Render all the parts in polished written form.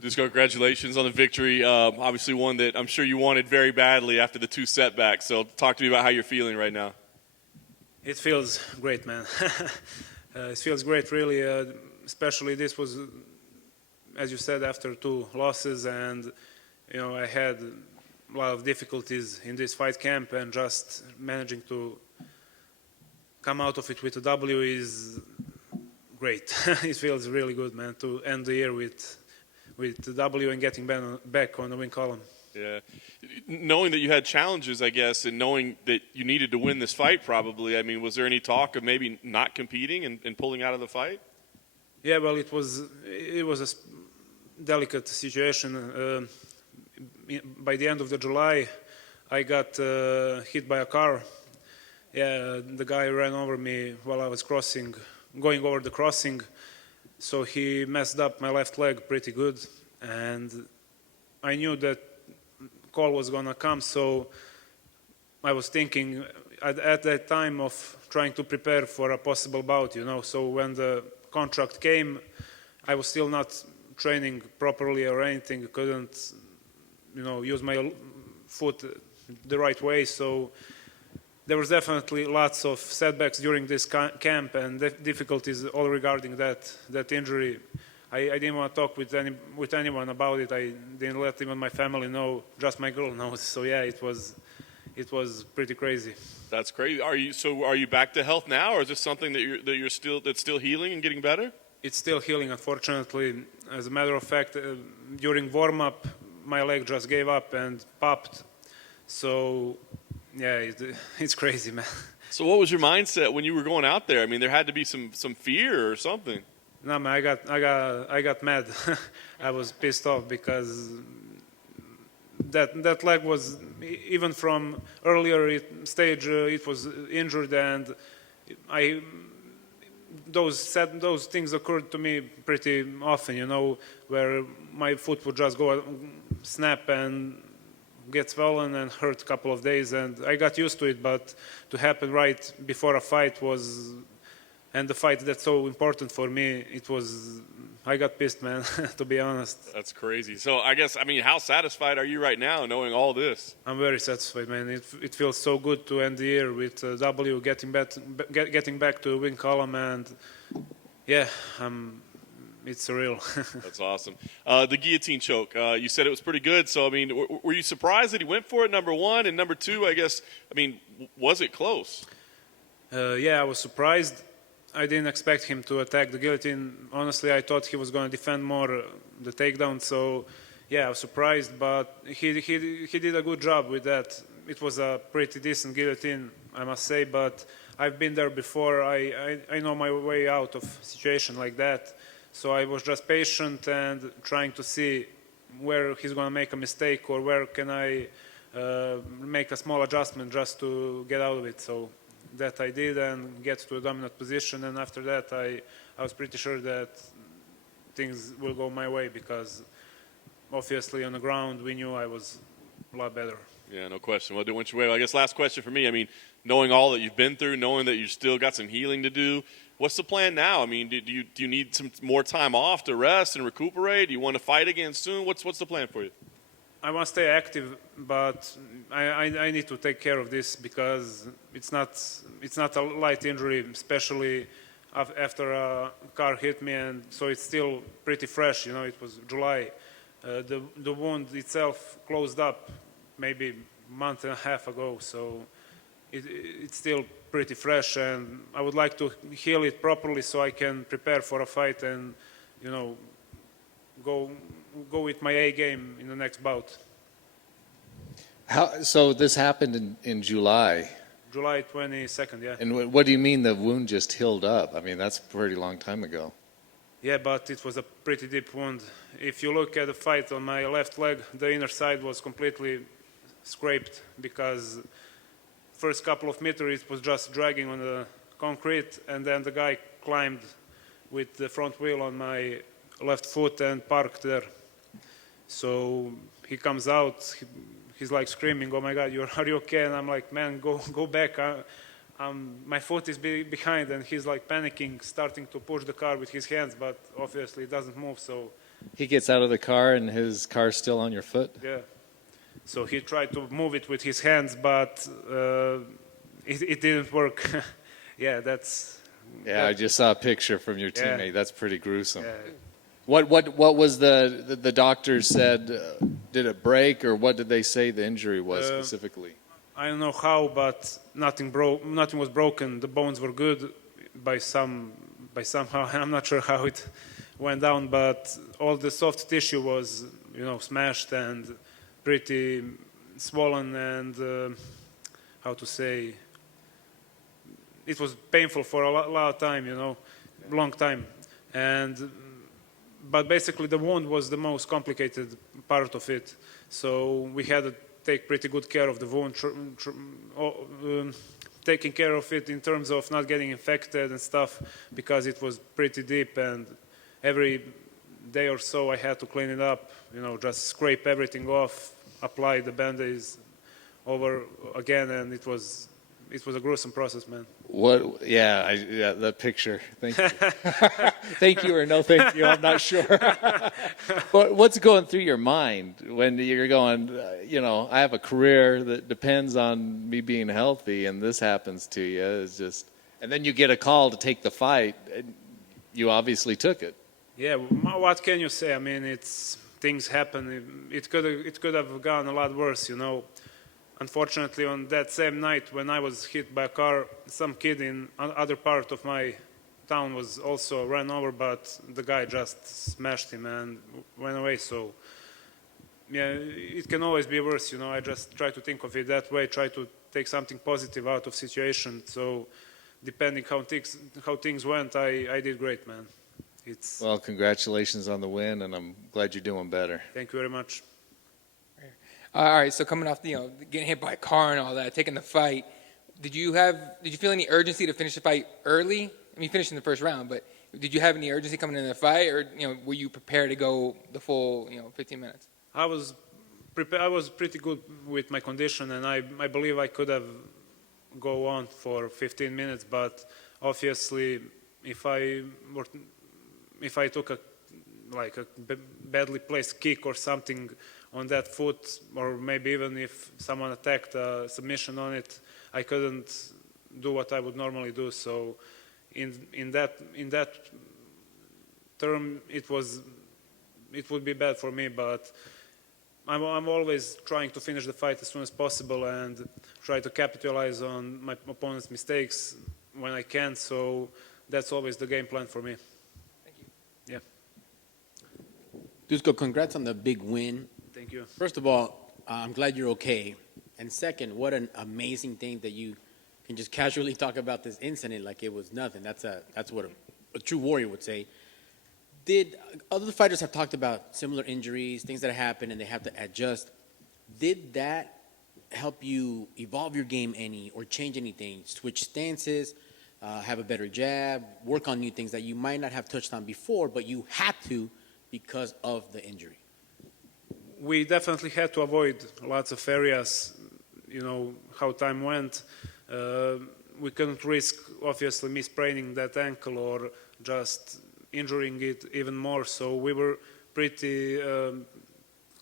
Just congratulations on the victory. Obviously one that I'm sure you wanted very badly after the 2 setbacks. So talk to me about how you're feeling right now. It feels great, man. It feels great, really. Especially this was, as you said, after 2 losses, and I had a lot of difficulties in this fight camp, and just managing to come out of it with a W is great. It feels really good, man, to end the year with the W and getting back on the win column. Yeah. Knowing that you had challenges, I guess, and knowing that you needed to win this fight probably, I mean, was there any talk of maybe not competing and pulling out of the fight? Yeah, well, it was a delicate situation. By the end of July, I got hit by a car. Yeah, the guy ran over me while I was going over the crossing. So he messed up my left leg pretty good, and I knew that call was gonna come, so I was thinking at that time of trying to prepare for a possible bout, So when the contract came, I was still not training properly or anything, couldn't, use my foot the right way, so there was definitely lots of setbacks during this camp and difficulties all regarding that injury. I didn't want to talk with anyone about it. I didn't let even my family know. Just my girl knows. So yeah, it was pretty crazy. That's crazy. Are you back to health now, or is this something that's still healing and getting better? It's still healing, unfortunately. As a matter of fact, during warm up, my leg just gave up and popped. So yeah, it's crazy, man. So what was your mindset when you were going out there? I mean, there had to be some fear or something. No, man, I got mad. I was pissed off because that leg was, even from earlier stage, it was injured, and those things occurred to me pretty often, where my foot would just go snap and get swollen and hurt a couple of days, and I got used to it, but to happen right before a fight and the fight that's so important for me, I got pissed, man, to be honest. That's crazy. So how satisfied are you right now knowing all this? I'm very satisfied, man. It feels so good to end the year with W, getting back to win column, and yeah, it's surreal. That's awesome. The guillotine choke, you said it was pretty good. So, were you surprised that he went for it, number one? And number two, was it close? Yeah, I was surprised. I didn't expect him to attack the guillotine. Honestly, I thought he was going to defend more the takedown. So, yeah, I was surprised. But he did a good job with that. It was a pretty decent guillotine, I must say. But I've been there before. I know my way out of a situation like that. So I was just patient and trying to see where he's going to make a mistake or where can I make a small adjustment just to get out of it. So that I did and get to a dominant position. And after that, I was pretty sure that things will go my way because obviously on the ground we knew I was a lot better. Yeah, no question. Well, it went your way. Well, I guess last question for me. Knowing all that you've been through, knowing that you still got some healing to do, what's the plan now? Do you need some more time off to rest and recuperate? Do you want to fight again soon? What's the plan for you? I want to stay active, but I need to take care of this because it's not a light injury, especially after a car hit me, and so it's still pretty fresh. It was July. The wound itself closed up maybe a month and a half ago, so it's still pretty fresh, and I would like to heal it properly so I can prepare for a fight and go with my A game in the next bout. So this happened in July? July 22nd, yeah. And what do you mean the wound just healed up? That's a pretty long time ago. Yeah, but it was a pretty deep wound. If you look at the fight on my left leg, the inner side was completely scraped because first couple of meters it was just dragging on the concrete, and then the guy climbed with the front wheel on my left foot and parked there. So he comes out, he's like screaming, "Oh my God, are you okay?" And I'm like, "Man, go back. my foot is behind, and he's like panicking, starting to push the car with his hands, but obviously it doesn't move. So He gets out of the car and his car's still on your foot? yeah, so he tried to move it with his hands, but it didn't work. Yeah, that's. Yeah, I just saw a picture from your Yeah. teammate. That's pretty gruesome. Yeah. What was the doctor said? Did it break, or what did they say the injury was specifically? I don't know how, but nothing was broken. The bones were good by somehow. I'm not sure how it went down, but all the soft tissue was, smashed and pretty swollen, and how to say, it was painful for a lot of time, long time, but basically the wound was the most complicated part of it. So we had to take pretty good care of the wound, taking care of it in terms of not getting infected and stuff, because it was pretty deep, and every day or so I had to clean it up, just scrape everything off, apply the band-aids over again, and it was a gruesome process, man. What? Yeah, that picture. Thank you. Thank you or no thank you. I'm not sure. But what's going through your mind when you're going? I have a career that depends on me being healthy, and this happens to you. It's just, and then you get a call to take the fight. And you obviously took it. Yeah. What can you say? I mean, things happen. It could have gone a lot worse, Unfortunately, on that same night when I was hit by a car, some kid in other part of my town was also ran over, but the guy just smashed him and went away. So, yeah, it can always be worse, I just try to think of it that way, try to take something positive out of situation. So, depending how things went, I did great, man. Well, congratulations on the win, and I'm glad you're doing better. Thank you very much. All right, so coming off getting hit by a car and all that, taking the fight, did you feel any urgency to finish the fight early? I mean, you finished in the first round, but did you have any urgency coming into the fight, or were you prepared to go the full 15 minutes? I was pretty good with my condition, and I believe I could have go on for 15 minutes. But obviously, if I took a badly placed kick or something on that foot, or maybe even if someone attacked a submission on it, I couldn't do what I would normally do. So in that term, it would be bad for me, but I'm always trying to finish the fight as soon as possible and try to capitalize on my opponent's mistakes when I can. So that's always the game plan for me. Thank you. Yeah. Dusko, congrats on the big win. Thank you. First of all, I'm glad you're okay. And second, what an amazing thing that you can just casually talk about this incident like it was nothing. That's what a true warrior would say. Did other fighters have talked about similar injuries, things that happen, and they have to adjust? Did that help you evolve your game any, or change anything? Switch stances, have a better jab, work on new things that you might not have touched on before, but you had to because of the injury? We definitely had to avoid lots of areas, how time went. We couldn't risk, obviously, mispraining that ankle or just injuring it even more. So we were pretty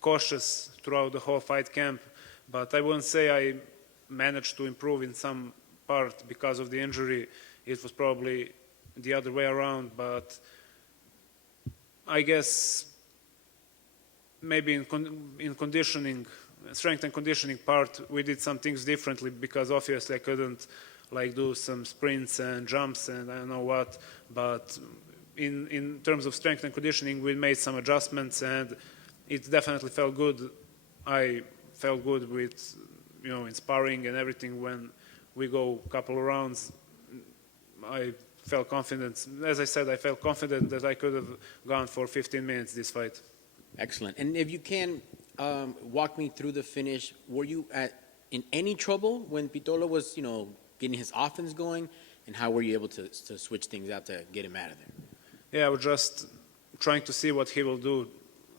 cautious throughout the whole fight camp. But I wouldn't say I managed to improve in some part because of the injury. It was probably the other way around. But I guess maybe in conditioning, strength and conditioning part, we did some things differently, because obviously I couldn't do some sprints and jumps and I don't know what. But in terms of strength and conditioning, we made some adjustments, and it definitely felt good. I felt good with, in sparring and everything. When we go a couple of rounds, I felt confident. As I said, I felt confident that I could have gone for 15 minutes this fight. Excellent. And if you can walk me through the finish, were you in any trouble when Pitolo was, getting his offense going, and how were you able to switch things out to get him out of there? Yeah, I was just trying to see what he will do.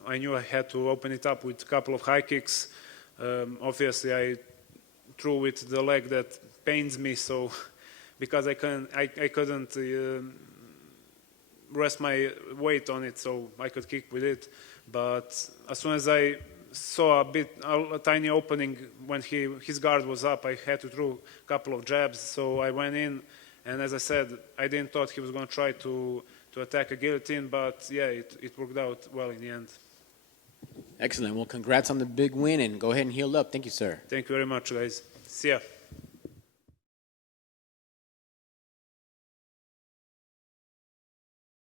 I knew I had to open it up with a couple of high kicks. Obviously, I threw with the leg that pains me, so because I couldn't rest my weight on it, so I could kick with it. But as soon as I saw a tiny opening when his guard was up, I had to throw a couple of jabs. So I went in, and as I said, I didn't thought he was going to try to attack a guillotine, but yeah, it worked out well in the end. Excellent. Well, congrats on the big win, and go ahead and heal up. Thank you, sir. Thank you very much, guys. See ya.